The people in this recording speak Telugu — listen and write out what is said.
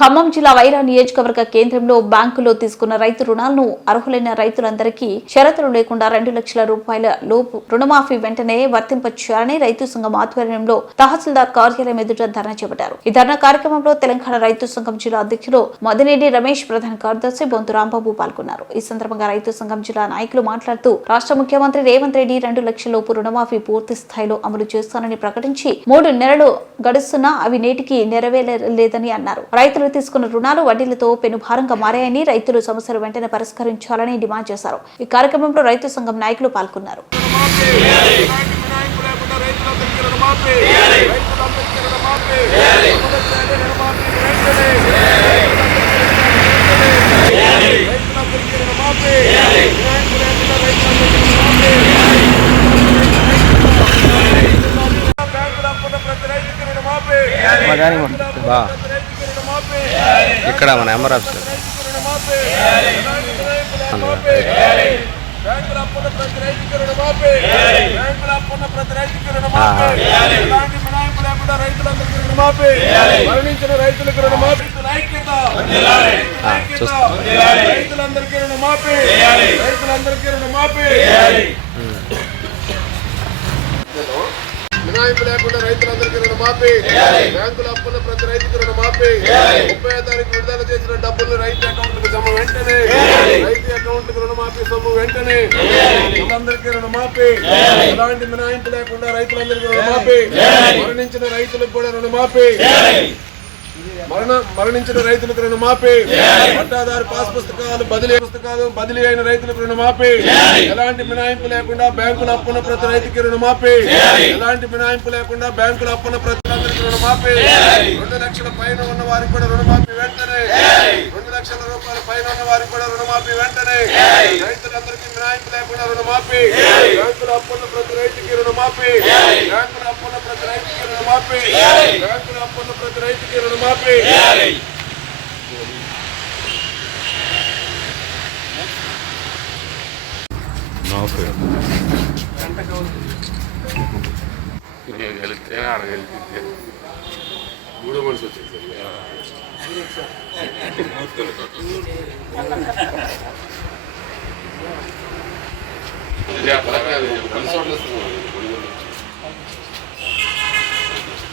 ఖమ్మం జిల్లా వైరా నియోజకవర్గ కేంద్రంలో బ్యాంకులో తీసుకున్న రైతు రుణాలను అర్హులైన రైతులందరికీ షరతులు లేకుండా రెండు లక్షల రూపాయల లోపు రుణమాఫీ వెంటనే వర్తింపచేయాలని రైతు సంఘం ఆధ్వర్యంలో తహసీల్దార్ కార్యాలయం ఎదుట ధర్నా చేపట్టారు. ఈ ధర్నా కార్యక్రమంలో తెలంగాణ రైతు సంఘం జిల్లా అధ్యక్షుడు మదినేని రమేష్ ప్రధాన కార్యదర్శి బొంతు రాంబాబు పాల్గొన్నారు. ఈ సందర్భంగా రైతు సంఘం జిల్లా నాయకులు మాట్లాడుతూ రాష్ట్ర ముఖ్యమంత్రి రేవంత్ రెడ్డి రెండు లక్షల లోపు రుణమాఫీ పూర్తి స్థాయిలో అమలు చేస్తానని ప్రకటించి మూడు నెలలు గడుస్తున్నా అవి నేటికి నెరవేరలేదని అన్నారు. రైతులు తీసుకున్న రుణాలు వడ్డీలతో పెనుభారంగా మారాయని రైతులు సమస్యలు వెంటనే పరిష్కరించాలని డిమాండ్ చేశారు. ఈ కార్యక్రమంలో రైతు సంఘం నాయకులు పాల్గొన్నారు. వినాయకుడు లేకుండా ఇక్కడ మన ఎంఆర్ ఆఫీస్ రైతుకి రుణమాఫీ. రుణమాఫీ. బ్యాంకులు మినహాయింపు లేకుండా రైతులందరికీ రుణమాఫీ. బ్యాంకులు అప్పున్న ప్రతి రైతుకి రుణమాఫీ. ముప్పై తారీఖు విడుదల చేసిన డబ్బులు రైతు అకౌంట్కు జమ వెంటనే. రైతు అకౌంట్కు రుణమాఫీ సొమ్ము వెంటనే. అందరికీ రుణమాఫీ. ఎలాంటి మినహాయింపు లేకుండా రైతులందరికీ రుణమాఫీ. మరణించిన రైతులకు కూడా రుణమాఫీ. మరణ మరణించిన రైతులకు రుణమాఫీ పట్టాదారు పాస్ పుస్తకాలు బదిలీ పుస్తకాలు బదిలీ అయిన రైతులకు రుణమాఫీ ఎలాంటి మినహాయింపు లేకుండా బ్యాంకుల అప్పున ప్రతి రైతుకి రుణమాఫీ ఎలాంటి మినహాయింపు లేకుండా బ్యాంకుల అప్పున ప్రతి రైతుకి రుణమాఫీ రెండు లక్షల పైన ఉన్న వారికి కూడా రుణమాఫీ వెంటనే. రెండు లక్షల రూపాయల పైన ఉన్న వారికి కూడా రుణమాఫీ వెంటనే. రైతులందరికీ మినహాయింపు లేకుండా రుణమాఫీ బ్యాంకుల అప్పున్న ప్రతి రైతుకి రుణమాఫీ బ్యాంకుల అప్పున్న ప్రతి రైతుకి రుణమాఫీ బ్యాంకుల అప్పున్న ప్రతి రైతుకి రుణమాఫీ. మూడో మనిషి వచ్చింది